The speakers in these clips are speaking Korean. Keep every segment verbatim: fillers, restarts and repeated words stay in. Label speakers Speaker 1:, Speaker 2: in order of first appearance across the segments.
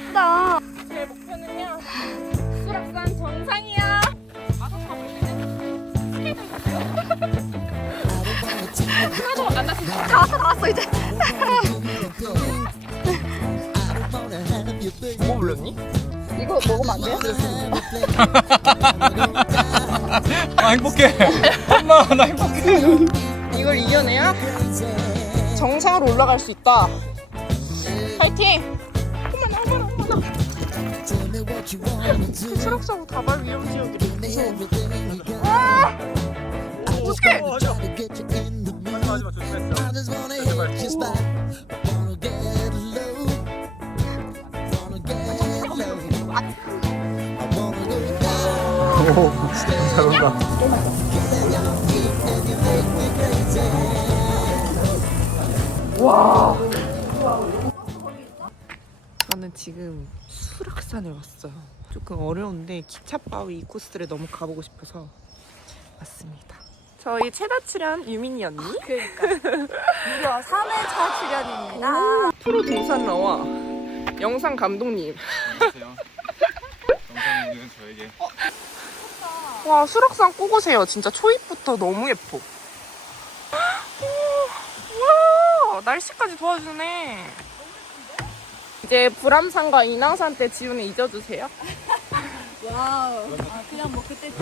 Speaker 1: 예쁘다.
Speaker 2: 제 목표는요, 수락산 정상이야. 마사 타고 있는 스케이트 하나도 안 다쳤어.
Speaker 1: 다 왔어, 다 왔어, 이제.
Speaker 2: 뭐 불렀니?
Speaker 1: 이거 먹으면 안 돼요?
Speaker 3: 아 행복해. 엄마 나 행복해.
Speaker 2: 이걸 이겨내야 정상으로 올라갈 수 있다. 파이팅! 어머나 어머나 어머나. 수락산 다발 위험 지역이래. 무서워. 아! 어떡해!
Speaker 3: 마지막 조심했어. 오, 잘한다.
Speaker 2: 와. 저는 지금 수락산에 왔어요. 조금 어려운데 기차 바위 코스를 너무 가보고 싶어서 왔습니다. 저희 최다 출연 유민이 언니.
Speaker 1: 그러니까. 무려 삼 회차 출연입니다.
Speaker 2: 프로 등산 나와. 영상 감독님.
Speaker 3: 안녕하세요. 정상님은 저에게
Speaker 2: 와, 수락산 꼭 오세요. 진짜 초입부터 너무 예뻐. 와, 날씨까지 도와주네. 이제 불암산과 인왕산 때 지훈을 잊어주세요.
Speaker 1: 와우. 아, 그냥 뭐 그때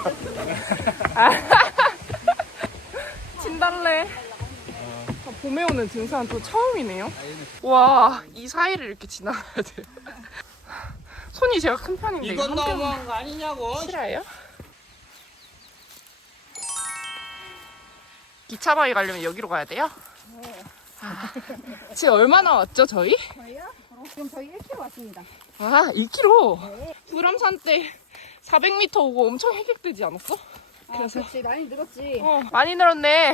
Speaker 2: 진달래. 아, 봄에 오는 등산 또 처음이네요. 와, 이 사이를 이렇게 지나가야 돼. 손이 제가 큰 편인데
Speaker 3: 이건
Speaker 2: 이거
Speaker 3: 너무한 거 아니냐고.
Speaker 2: 싫어요? 기차 바위 가려면 여기로 가야 돼요?
Speaker 1: 네.
Speaker 2: 아, 지금 얼마나 왔죠 저희?
Speaker 1: 저희요? 어, 지금 저희 일 킬로미터 왔습니다.
Speaker 2: 아, 일 킬로미터.
Speaker 1: 네.
Speaker 2: 불암산 때 사백 미터 오고 엄청 해객되지 않았어?
Speaker 1: 아,
Speaker 2: 그래서
Speaker 1: 그렇지. 많이 늘었지.
Speaker 2: 어, 많이 늘었네.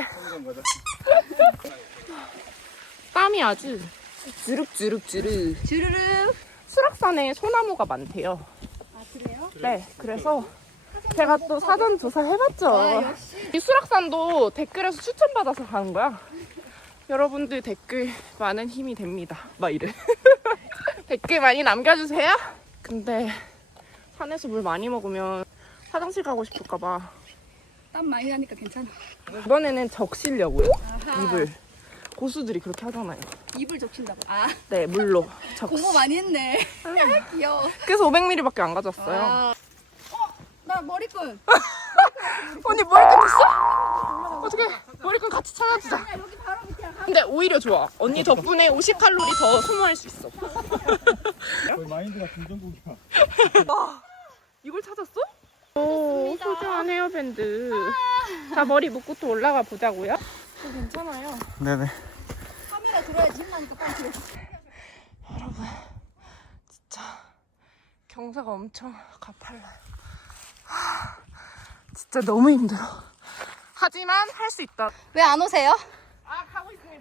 Speaker 2: 땀이 아주 주룩주룩주룩.
Speaker 1: 주르륵.
Speaker 2: 수락산에 소나무가 많대요.
Speaker 1: 아, 그래요?
Speaker 2: 네, 그래서 제가 또 사전 조사 해봤죠.
Speaker 1: 아, 역시.
Speaker 2: 이 수락산도 댓글에서 추천받아서 가는 거야. 여러분들 댓글 많은 힘이 됩니다. 막 이래. 댓글 많이 남겨주세요. 근데 산에서 물 많이 먹으면 화장실 가고 싶을까봐
Speaker 1: 땀 많이 나니까 괜찮아.
Speaker 2: 이번에는 적시려고요.
Speaker 1: 아하.
Speaker 2: 입을. 고수들이 그렇게 하잖아요.
Speaker 1: 입을 적신다고. 아,
Speaker 2: 네, 물로 적시.
Speaker 1: 공부 많이 했네. 귀여워.
Speaker 2: 그래서 오백 밀리리터밖에 안 가져왔어요.
Speaker 1: 아. 어, 나 머리끈.
Speaker 2: 언니 머리끈 있어? 어떻게 머리끈 같이 찾아주자.
Speaker 1: 야, 여기 바로 밑이야.
Speaker 2: 근데 오히려 좋아. 언니 덕분에 오십 칼로리 더 소모할 수 있어.
Speaker 3: 거의 마인드가 김정국이야.
Speaker 2: 와, 이걸 찾았어? 오, 소중한 헤어밴드. 자, 머리 묶고 또 올라가 보자고요. 어, 괜찮아요.
Speaker 3: 네네.
Speaker 1: 카메라 들어야지 힘나니까 빨리 들어.
Speaker 2: 여러분, 진짜 경사가 엄청 가팔라요. 하, 진짜 너무 힘들어. 하지만 할 수 있다.
Speaker 1: 왜 안 오세요?
Speaker 2: 아, 가고 있습니다.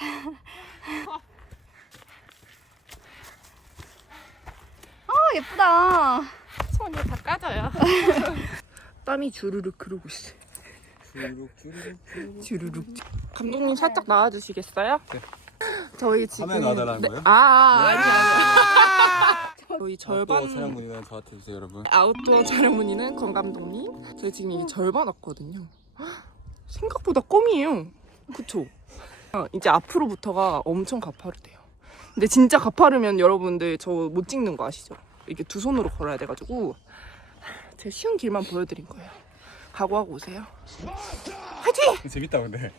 Speaker 1: 아, 예쁘다.
Speaker 2: 손이 다 까져요. 땀이 주르륵 흐르고 있어요.
Speaker 3: 주르륵 주르륵 주르륵.
Speaker 2: 주르륵. 감독님 살짝 나와주시겠어요?
Speaker 3: 네.
Speaker 2: 저희 지금
Speaker 3: 화면에 나와달라는 거예요?
Speaker 2: 아, 아, 저희 절반
Speaker 3: 또 촬영 문의는 저한테 주세요 여러분.
Speaker 2: 아웃도어 촬영 문의는 권 감독님. 저희 지금 이게 절반 왔거든요. 헉, 생각보다 껌이에요. 그쵸? 아, 이제 앞으로부터가 엄청 가파르대요. 근데 진짜 가파르면 여러분들 저 못 찍는 거 아시죠? 이게 두 손으로 걸어야 돼가지고 제가 쉬운 길만 보여드린 거예요. 각오하고 오세요. 화이팅!
Speaker 3: 재밌다 근데.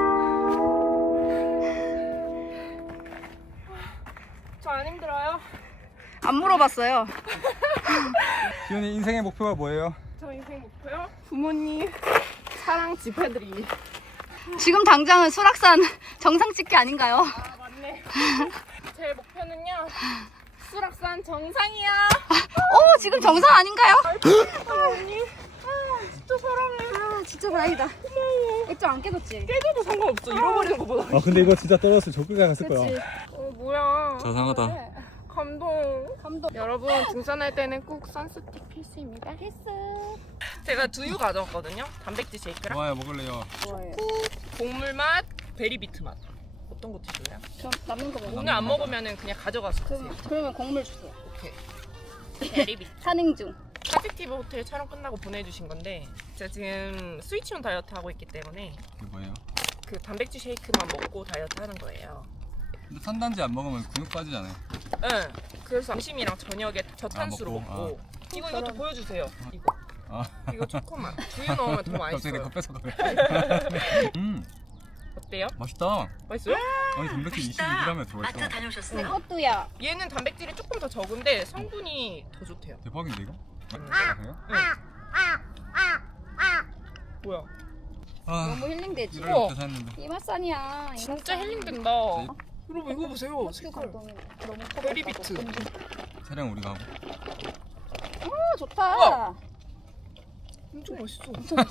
Speaker 2: 저 안 힘들어요?
Speaker 1: 안 물어봤어요.
Speaker 3: 기훈이 인생의 목표가 뭐예요?
Speaker 2: 저 인생 목표요? 부모님 사랑 집해드리기.
Speaker 1: 지금 당장은 수락산 정상 찍기 아닌가요?
Speaker 2: 아, 맞네. 제 목표는요, 수락산 정상이야.
Speaker 1: 어, 지금 정상 아닌가요?
Speaker 2: 아, 언니. 아, 진짜 사랑해.
Speaker 1: 아, 진짜 다행이다.
Speaker 2: 고마워.
Speaker 1: 액정 안 깨졌지?
Speaker 2: 깨져도 상관없어. 잃어버리는 것보다.
Speaker 3: 아 근데 이거 진짜 떨어졌으면 적극가 갔을
Speaker 1: 그치.
Speaker 2: 어, 뭐야.
Speaker 3: 자상하다.
Speaker 1: 네.
Speaker 2: 감동.
Speaker 1: 감동.
Speaker 2: 여러분, 등산할 때는 꼭 선스틱 필수입니다.
Speaker 1: 필수.
Speaker 2: 제가 두유 가져왔거든요. 단백질 쉐이크랑.
Speaker 3: 좋아요 먹을래요.
Speaker 1: 좋아요.
Speaker 2: 곡물 맛, 베리비트 맛. 어떤 거 드실래요?
Speaker 1: 저 남는 거 먹어.
Speaker 2: 오늘 안 먹으면은 그냥 가져가서 드세요.
Speaker 1: 그럼, 그러면 곡물 주세요.
Speaker 2: 오케이. 대리비.
Speaker 1: 산행 중.
Speaker 2: 카지티브 호텔 촬영 끝나고 보내주신 건데 제가 지금 스위치온 다이어트 하고 있기 때문에
Speaker 3: 그게 뭐예요?
Speaker 2: 그 단백질 쉐이크만 먹고 다이어트 하는 거예요.
Speaker 3: 근데 탄단지 안 먹으면 근육 빠지잖아요.
Speaker 2: 응. 그래서 점심이랑 저녁에 저탄수로
Speaker 3: 아,
Speaker 2: 먹고.
Speaker 3: 먹고?
Speaker 2: 이거 이것도 보여주세요. 이거.
Speaker 3: 아.
Speaker 2: 이거 초코맛. 두유 넣으면 더
Speaker 3: 갑자기 내
Speaker 2: 맛있어요.
Speaker 3: 거 뺏어 그래. 음,
Speaker 2: 어때요?
Speaker 3: 맛있다.
Speaker 2: 맛있어요?
Speaker 3: 아니 단백질 이십이 그램에 들어있어.
Speaker 1: 내 것도야.
Speaker 2: 얘는 단백질이 조금 더 적은데 성분이 더 좋대요.
Speaker 3: 대박인데 이거?
Speaker 2: 음.
Speaker 3: 맞아요?
Speaker 2: 응. 뭐야?
Speaker 3: 아,
Speaker 1: 너무 힐링되지.
Speaker 3: 이럴 때 샀는데.
Speaker 1: 이맛산이야.
Speaker 2: 진짜 힐링된다.
Speaker 3: 진짜
Speaker 2: 여러분 이거 보세요.
Speaker 1: 어,
Speaker 2: 색깔.
Speaker 1: 감동이네. 너무
Speaker 2: 베리비트.
Speaker 3: 촬영 우리가 하고.
Speaker 1: 아 좋다.
Speaker 2: 엄청 맛있어.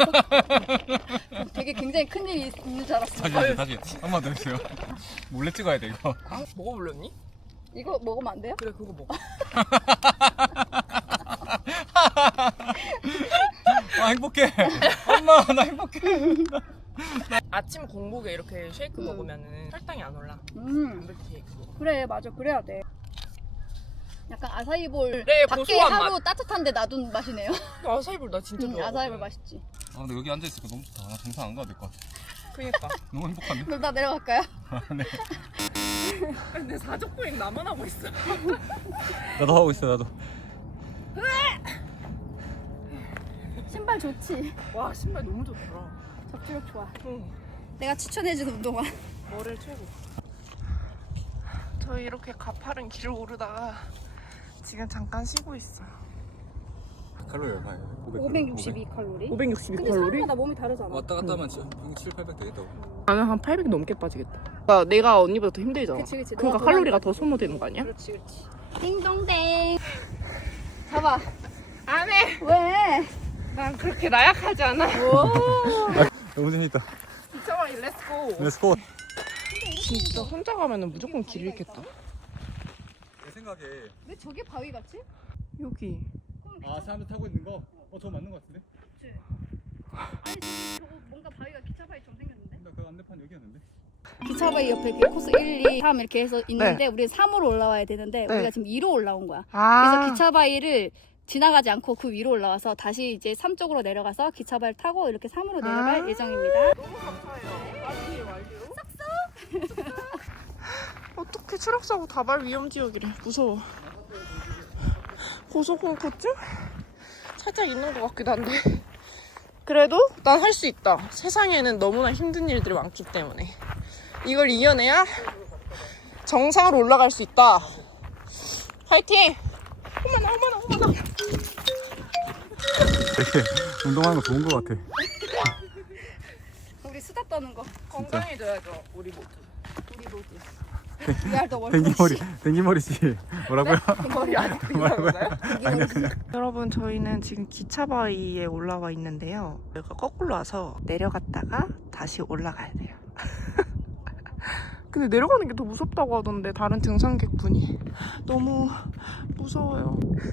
Speaker 1: 되게 굉장히 큰 일이 있는 줄 알았어.
Speaker 3: 다시 다시 다시 한 번 더 해주세요. 몰래 찍어야 돼 이거.
Speaker 2: 아, 먹어볼랬니?
Speaker 1: 이거 먹으면 안 돼요?
Speaker 2: 그래 그거 먹어.
Speaker 3: 아 행복해. 엄마 나 행복해.
Speaker 2: 아침 공복에 이렇게 쉐이크
Speaker 1: 음.
Speaker 2: 먹으면은 혈당이 안 올라.
Speaker 1: 음
Speaker 2: 단백질 쉐이크.
Speaker 1: 그래 맞아 그래야 돼. 약간 아사이볼
Speaker 2: 네,
Speaker 1: 밖에
Speaker 2: 고소한
Speaker 1: 하루 따뜻한데 놔둔 맛이네요.
Speaker 2: 아사이볼 나 진짜
Speaker 1: 음,
Speaker 2: 좋아.
Speaker 1: 아사이볼 맛있지.
Speaker 3: 아 근데 여기 앉아 있으니까 너무 좋다. 나 정상 안 가도 될 것 같아.
Speaker 2: 그니까.
Speaker 3: 너무 행복한데?
Speaker 1: 그럼 나 내려갈까요?
Speaker 3: 네.
Speaker 2: 근데 사적 보행 나만 하고 있어.
Speaker 3: 나도 하고 있어 나도.
Speaker 1: 신발 좋지.
Speaker 2: 와 신발 너무 좋더라.
Speaker 1: 접지력 좋아.
Speaker 2: 응.
Speaker 1: 내가 추천해준 운동화.
Speaker 2: 머리를 최고. 저희 이렇게 가파른 길을 오르다가 지금 잠깐 쉬고 있어요.
Speaker 3: 칼로리 얼마예요?
Speaker 1: 오백육십이 칼로리.
Speaker 2: 오백육십이
Speaker 1: 근데 사람마다 몸이 다르잖아.
Speaker 3: 왔다 갔다 하면 칠, 팔백 되겠다고.
Speaker 2: 나는 한 팔백 넘게 빠지겠다. 그러니까 내가 언니보다 더 힘들잖아.
Speaker 1: 그치, 그치.
Speaker 2: 그러니까
Speaker 1: 너가
Speaker 2: 칼로리가 더 소모되는 거 아니야?
Speaker 1: 그렇지 그렇지. 띵동댕. 잡아.
Speaker 2: 안 해.
Speaker 1: 왜?
Speaker 2: 난 그렇게 나약하지 않아.
Speaker 3: 너무 재밌다.
Speaker 2: 이차원 렛츠고.
Speaker 3: 렛츠고.
Speaker 2: 진짜 혼자 가면은 무조건 길 잃겠다.
Speaker 3: 내 생각에
Speaker 1: 왜 저게 바위 같지?
Speaker 2: 여기.
Speaker 3: 아 사람들 타고 있는 거? 어 저거 맞는 거 같은데?
Speaker 1: 그치. 아니 저기 저거 뭔가 바위가 기차 바위처럼 생겼는데?
Speaker 3: 근데 그 안내판 여기였는데?
Speaker 1: 기차 바위 옆에 이렇게 코스 일, 이, 삼 이렇게 해서 있는데 우리는 삼으로 올라와야 되는데
Speaker 2: 네.
Speaker 1: 우리가 지금 이로 올라온 거야.
Speaker 2: 아.
Speaker 1: 그래서 기차 바위를 지나가지 않고 그 위로 올라와서 다시 이제 삼 쪽으로 내려가서 기차 바위를 타고 이렇게 삼으로 내려갈
Speaker 2: 아.
Speaker 1: 예정입니다.
Speaker 2: 너무 감사해요. 완전 완전. 쏙쏙. 어떻게 추락사고 다발 위험 지역이래. 무서워. 고소공포증? 살짝 있는 것 같기도 한데. 그래도 난 할 수 있다. 세상에는 너무나 힘든 일들이 많기 때문에 이걸 이겨내야 정상으로 올라갈 수 있다. 화이팅! 어머나 어머나 어머나.
Speaker 3: 되게 운동하는 거 좋은 거 같아.
Speaker 1: 우리 수다 떠는 거.
Speaker 2: 건강해져야죠 우리 모두.
Speaker 1: 우리 모두. 위알더 월드.
Speaker 3: 댕기머리 댕기머리 씨 뭐라고요?
Speaker 2: 머리 아직도
Speaker 3: 뭐라고요?
Speaker 2: 이상하나요? 여러분 저희는 지금 기차바위에 올라와 있는데요. 여기가 거꾸로 와서 내려갔다가 다시 올라가야 돼요. 근데 내려가는 게 더 무섭다고 하던데 다른 등산객분이. 너무 무서워요.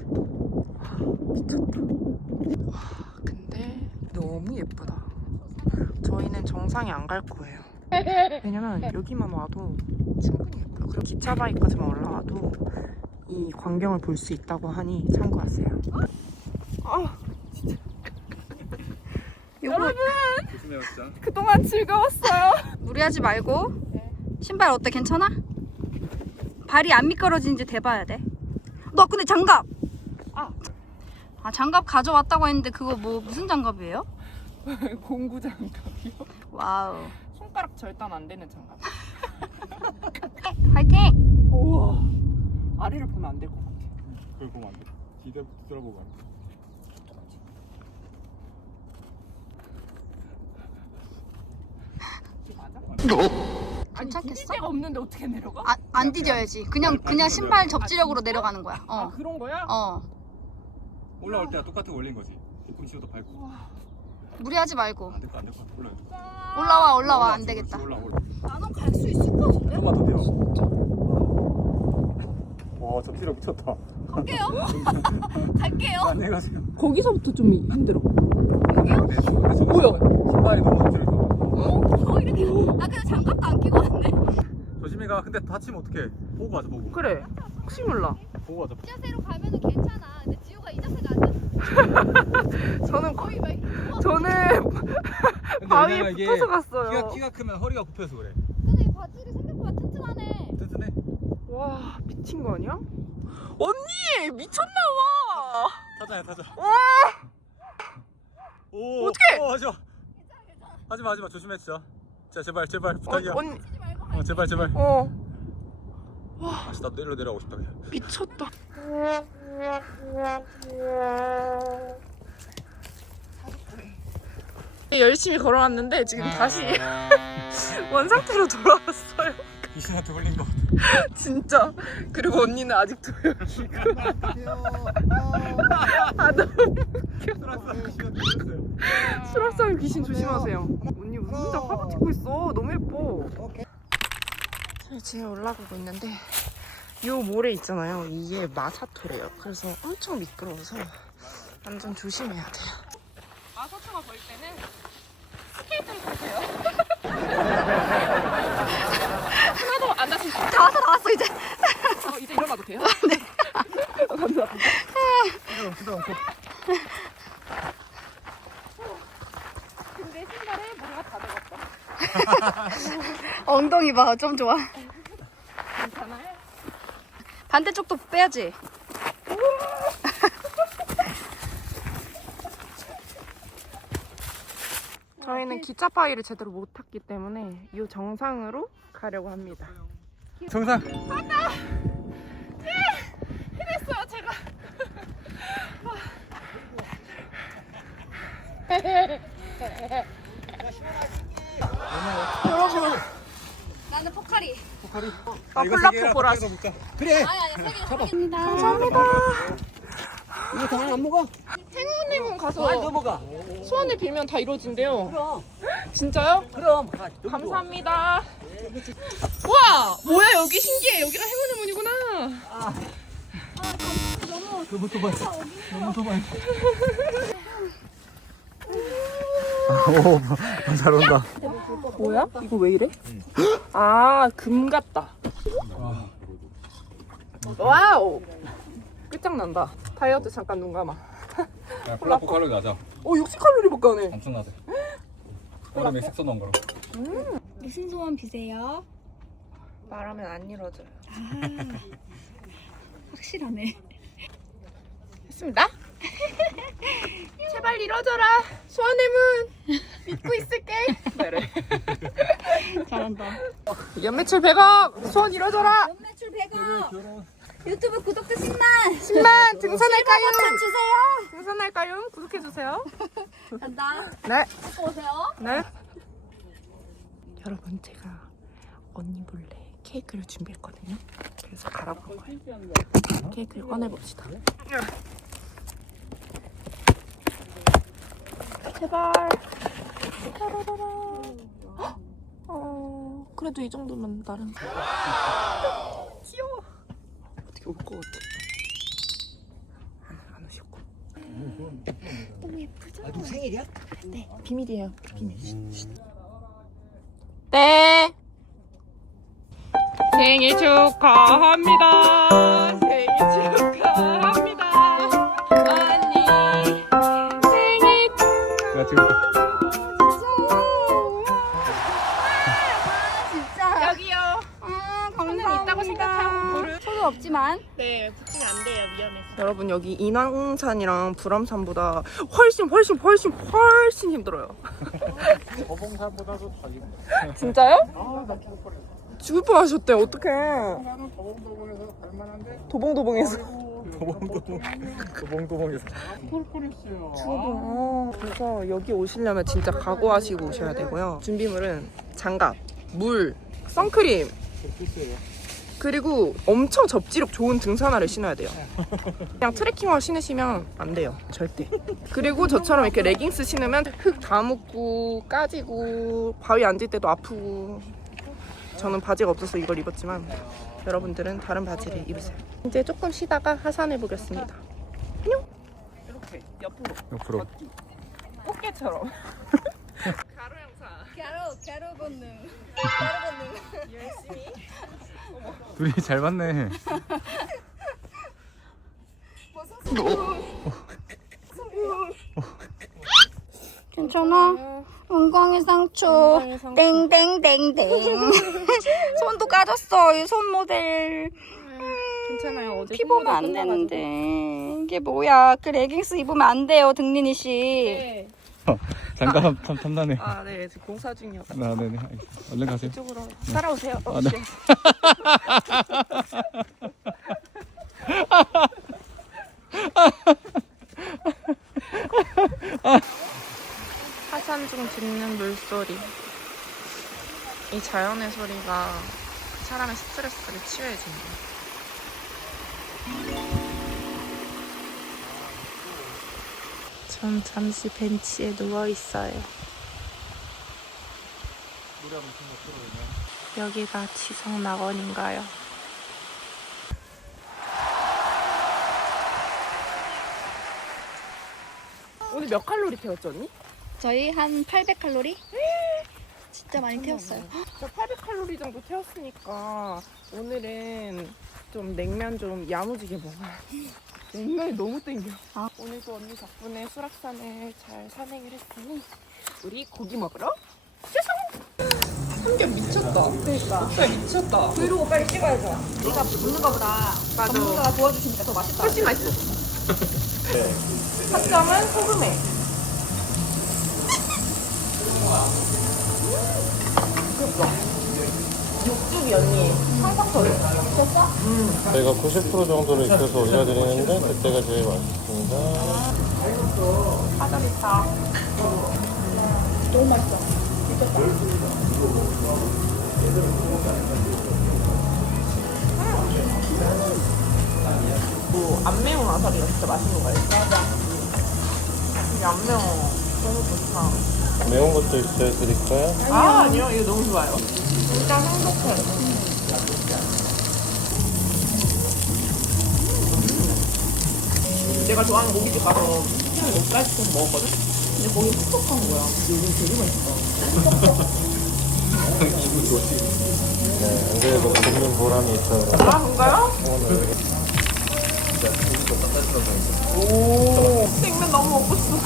Speaker 2: 미쳤다. 와, 근데 너무 예쁘다. 저희는 정상에 안 갈 거예요. 왜냐면 여기만 와도 충분히 예뻐요. 그리고 기차바위까지만 올라와도 이 광경을 볼 수 있다고 하니 참고하세요. 아 진짜. 여러분
Speaker 3: 조심해요 진짜.
Speaker 2: 그동안 즐거웠어요.
Speaker 1: 무리하지 말고. 신발 어때? 괜찮아? 발이 안 미끄러지는지 대봐야 돼. 너 근데 장갑.
Speaker 2: 아.
Speaker 1: 아 장갑 가져왔다고 했는데 그거 뭐 무슨 장갑이에요?
Speaker 2: 공구 장갑이요?
Speaker 1: 와우.
Speaker 2: 손가락 절단 안 되는 장갑.
Speaker 1: 화이팅!
Speaker 2: 우와. 아래를 보면 안 될 것 같아.
Speaker 3: 그걸 보면 안 돼. 뒤돌 뒤돌아보고 안 돼.
Speaker 2: 아니
Speaker 1: 괜찮겠어?
Speaker 2: 디딜 없는데 어떻게 내려가?
Speaker 1: 아, 안 디뎌야지. 그냥 그냥 신발 접지력으로 내려가는 거야.
Speaker 2: 아
Speaker 1: 어.
Speaker 2: 그런 거야?
Speaker 1: 어.
Speaker 3: 올라올 때와 똑같은 거 올린 거지. 뒤꿈치도 밟고.
Speaker 1: 무리하지 말고.
Speaker 3: 안 될 거 안 될 거 올라요.
Speaker 1: 올라와 올라와 안 되겠다.
Speaker 3: 올라 올라.
Speaker 1: 나는 갈 수 있을 것 같은데?
Speaker 3: 조금만 더 돼요. 와 접시력 미쳤다.
Speaker 1: 갈게요. 갈게요.
Speaker 3: 안 해가지고.
Speaker 2: 거기서부터 좀 힘들어.
Speaker 1: 여기요?
Speaker 3: 뭐야? 신발이 너무 힘들어서.
Speaker 1: 어? 이렇게. 나 그냥 장갑도 안 끼고 왔네.
Speaker 3: 조심히 가. 근데 다치면 어떡해. 보고 가자 보고.
Speaker 2: 그래. 혹시 몰라.
Speaker 3: 보고 가자.
Speaker 4: 이 자세로 가면은 괜찮아. 근데 지우가 이 자세가 안 돼.
Speaker 2: 저는
Speaker 4: 거의 막 이거.
Speaker 2: 저는
Speaker 3: 근데
Speaker 2: 바위에
Speaker 3: 왜냐면 이게
Speaker 2: 붙어서 갔어요.
Speaker 3: 키가, 키가 크면 허리가 굽혀서 그래.
Speaker 4: 근데 이 바지를 생각보다 튼튼하네.
Speaker 3: 튼튼해.
Speaker 2: 와 미친 거 아니야? 언니 미쳤나봐.
Speaker 3: 타자야 타자.
Speaker 2: 와
Speaker 3: 오.
Speaker 2: 어떡해?
Speaker 3: 어, 하지마. 하지마 하지마 조심해 진짜. 진짜 제발 제발 부탁이야.
Speaker 2: 어, 언니
Speaker 4: 치지 말고
Speaker 3: 어, 제발 제발.
Speaker 2: 어
Speaker 3: 아, 진짜 나도 내려 내려가고 싶다 그냥.
Speaker 2: 미쳤다. 열심히 걸어왔는데 지금 다시 원상태로 돌아왔어요.
Speaker 3: 귀신한테 홀린 거.
Speaker 2: 진짜. 그리고 언니는 아직도 여기. 아 너무
Speaker 3: 수락산 귀신한테 홀렸어요.
Speaker 2: 수락산 귀신 조심하세요. 언니 무슨 혼자 화보 찍고 있어. 너무 예뻐. 저 지금 올라가고 있는데 요 모래 있잖아요. 이게 마사토래요. 그래서 엄청 미끄러워서 완전 조심해야 돼요. 마사토가 보일 때는 스케이트를 타세요. 하나도 안 다칠 수 있어요.
Speaker 1: 다 왔어 다 왔어 이제.
Speaker 2: 어, 이제 일어나도 돼요? 네. 감사합니다. 근데 신발에 모래가 다 들어갔어.
Speaker 1: 엉덩이 봐 좀 좋아.
Speaker 2: 괜찮아요?
Speaker 1: 반대쪽도 빼야지.
Speaker 2: 저희는 기차 파이를 제대로 못 탔기 때문에 이 정상으로 가려고 합니다.
Speaker 3: 정상.
Speaker 2: 해냈어요 제가.
Speaker 1: 여러분 나는 포카리.
Speaker 2: 아, 폴라포 보라지.
Speaker 3: 그래.
Speaker 4: 아니 아니 세개 잡아겠습니다.
Speaker 2: 감사합니다.
Speaker 5: 이거 다 안 먹어?
Speaker 2: 행운님은 가서
Speaker 5: 많이 넘어가.
Speaker 2: 소원을 빌면 다 이루어진대요.
Speaker 5: 그럼,
Speaker 2: 진짜요?
Speaker 5: 그럼. 가, 너무 좋아.
Speaker 2: 감사합니다. 우와! 뭐야 여기 신기해. 여기가 행운의 문이구나.
Speaker 3: 너무 도발. 너무 도발. 오, 잘 온다.
Speaker 2: 뭐야? 이거 왜 이래? 아, 금 같다. 와우! 끝장난다. 다이어트 잠깐 눈 감아.
Speaker 3: 야, 콜라포 칼로리 낮아.
Speaker 2: 오, 육십 칼로리밖에 안 해.
Speaker 3: 엄청나대. 얼음에 색소 넣은 거로.
Speaker 4: 무슨 소원 비세요?
Speaker 2: 말하면 안 이루어져요.
Speaker 4: 확실하네.
Speaker 2: 했습니다. 제발 이뤄져라. 소원의 문. 믿고 있을게. 그래.
Speaker 4: 잘한다.
Speaker 2: 연매출 백억. 소원 이뤄져라.
Speaker 4: 연매출 백억. 유튜브 구독자 십만.
Speaker 2: 십만 등산할까요?
Speaker 4: 버튼 주세요.
Speaker 2: 등산할까요? 구독해주세요.
Speaker 4: 간다.
Speaker 2: 네.
Speaker 4: 갖고 오세요.
Speaker 2: 네. 여러분 제가 언니 몰래 케이크를 준비했거든요. 그래서 갈아볼 거예요. 케이크를 꺼내봅시다. 제발. 따라라라. 어, 그래도 이 정도면 나름. 귀여워. 어떻게 올 것 같아? 안, 안 오셨고.
Speaker 4: 너무 예쁘죠?
Speaker 5: 아, 누구 생일이야?
Speaker 2: 네, 비밀이에요. 비밀. 네. 생일 축하합니다. 생일 축하합니다. 언니 생일
Speaker 3: 야, 지금.
Speaker 4: 진짜.
Speaker 2: 여기요.
Speaker 4: 아,
Speaker 2: 손은 있다고 생각하고 고를.
Speaker 4: 손은 없지만.
Speaker 2: 네, 붙이면 안 돼요. 위험해서. 여러분 여기 인왕산이랑 불암산보다 훨씬 훨씬 훨씬 훨씬 힘들어요.
Speaker 3: 저봉산보다도 더 힘들어.
Speaker 2: 진짜요?
Speaker 3: 아, 나 죽을 뻔했어.
Speaker 2: 죽을 뻔하셨대. 어떡해.
Speaker 3: 나는 저봉도봉에서 갈만한데.
Speaker 2: 도봉도봉에서.
Speaker 3: 도봉도봉. 도봉도봉에서. 죽을 뻔했어요.
Speaker 2: 어, 그래서 여기 오시려면 진짜 각오하시고 오셔야 되고요. 준비물은 장갑, 물, 선크림, 그리고 엄청 접지력 좋은 등산화를 신어야 돼요. 그냥 트레킹화 신으시면 안 돼요. 절대. 그리고 저처럼 이렇게 레깅스 신으면 흙 다 묻고 까지고 바위 앉을 때도 아프고. 저는 바지가 없어서 이걸 입었지만 여러분들은 다른 바지를 입으세요. 이제 조금 쉬다가 하산해 보겠습니다. 안녕. 이렇게 옆으로.
Speaker 3: 옆으로.
Speaker 2: 꽃게처럼. 가로 영상.
Speaker 4: 가로 가로 걷는. 가로 걷는.
Speaker 2: 열심히
Speaker 3: 둘이 잘 봤네.
Speaker 1: 괜찮아? 은광이 상처. 땡땡땡땡. 손도 까졌어. 이 손 모델.
Speaker 2: 괜찮아요. 어제
Speaker 1: 피부면 안 되는데. 이게 뭐야? 그 레깅스 입으면 안 돼요, 등린이 씨.
Speaker 2: 네.
Speaker 3: 잠깐 탐 탐나네.
Speaker 2: 아, 네. 지금 공사 중이어서.
Speaker 3: 아, 네네. 알겠습니다. 얼른 가세요.
Speaker 2: 이쪽으로 따라오세요.
Speaker 3: 아, 네.
Speaker 2: 하산 중 듣는 물소리. 이 자연의 소리가 사람의 스트레스를 치유해준다. 전 잠시 벤치에 누워 있어요. 여기가 지성 낙원인가요? 오늘 몇 칼로리 태웠죠, 언니?
Speaker 1: 저희 한 팔백 칼로리? 진짜 많이 태웠어요.
Speaker 2: 저 팔백 칼로리 정도 태웠으니까 오늘은 좀 냉면 좀 야무지게 먹어요. 냉면이 너무 땡겨.
Speaker 1: 아.
Speaker 2: 오늘도 언니 덕분에 수락산을 잘 산행을 했으니 우리 고기 먹으러 세상! 삼겹 미쳤다. 그러니까. 진짜 미쳤다.
Speaker 1: 브이로그 빨리 찍어야죠. 네가 묻는 거보다
Speaker 2: 맞아.
Speaker 1: 전문가가 도와주시니까 더 맛있다.
Speaker 2: 훨씬 맛있어. 핫점은 소금에. 육즙이 언니 항상 더 있었어?
Speaker 5: 저희가 구십 퍼센트 정도로 익혀서 올려드리는데 그때가 제일 맛있습니다.
Speaker 2: 파절이다.
Speaker 1: 너무 맛있어.
Speaker 2: 뭐안 매운 아사리가 진짜 맛있는 거예요. 맞아. 이게 안 매워. 너무 좋다.
Speaker 5: 매운 것도 있어요, 드릴까요?
Speaker 2: 아 아니요, 이거 너무 좋아요. 진짜 행복해. 내가 좋아하는 고깃집 가서 목살 시켜서 먹었거든? 근데 거기 퍽퍽한 거야. 요즘 되게 맛있어.
Speaker 5: 네, 안 그래도 굽는 보람이 있어요.
Speaker 2: 아, 그런가요?
Speaker 5: 오늘
Speaker 2: 오, 냉면 너무 먹고 싶어.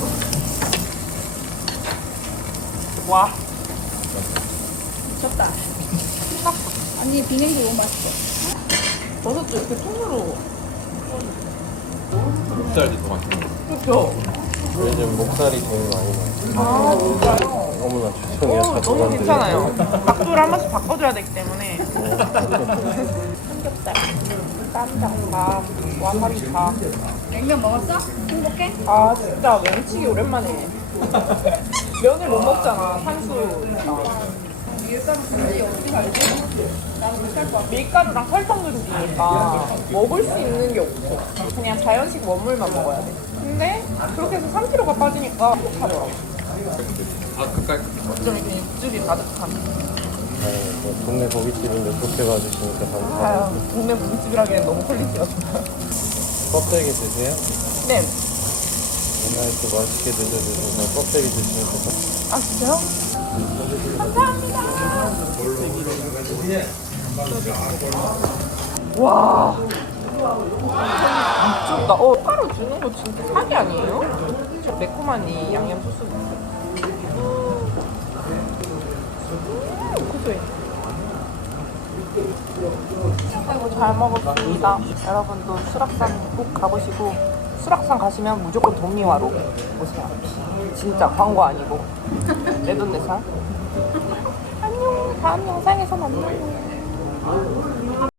Speaker 2: 와.
Speaker 1: 미쳤다. 아니 비냉도 너무 맛있어.
Speaker 2: 버섯도 이렇게 통으로.
Speaker 3: 목살이 더 맛있네.
Speaker 2: 그렇죠?
Speaker 5: 요즘 목살이 제일 많이 나요.
Speaker 2: 아, 진짜요?
Speaker 5: 어머나 죄송해요.
Speaker 2: 오,
Speaker 5: 자꾸
Speaker 2: 너무
Speaker 5: 건드리고.
Speaker 2: 괜찮아요. 각도를 한 번씩 바꿔줘야 되기 때문에. 삼겹살, 쌈장 밥, 와사비 밥.
Speaker 1: 냉면 먹었어? 행복해?
Speaker 2: 아, 진짜 면치기 오랜만에. 면을 못 먹잖아, 산수니까.
Speaker 1: 밀가루 굳이 어떻게 알지? 나는 못살 것 같아.
Speaker 2: 밀가루랑 설탕 누룩이니까 먹을 수 있는 게 없어. 그냥 자연식 원물만 먹어야 돼. 근데 그렇게 해서 삼 킬로그램가 빠지니까 행복하더라고.
Speaker 3: 아, 그까이.
Speaker 2: 좀 이렇게 육즙이 가득한.
Speaker 5: 네, 뭐 동네 고깃집인데 좋게 봐주시니까 감사합니다.
Speaker 2: 아유, 동네 고깃집이라기엔 너무 퀄리티가 좋아요.
Speaker 5: 껍데기 드세요?
Speaker 2: 네.
Speaker 5: 오늘 또 맛있게 드셔주셔서 껍데기 드시면 좋겠어요.
Speaker 2: 아, 진짜요? 감사합니다. 와. 미쳤다. 어, 파로 주는 거 진짜 사기 아니에요? 저 매콤한 이 양념 소스. 음, 고소해. 아이고, 잘 먹었습니다. 여러분도 수락산 꼭 가보시고 수락산 가시면 무조건 도미화로 오세요. 진짜 광고 아니고 내돈내산. 안녕. 다음 영상에서 만나요.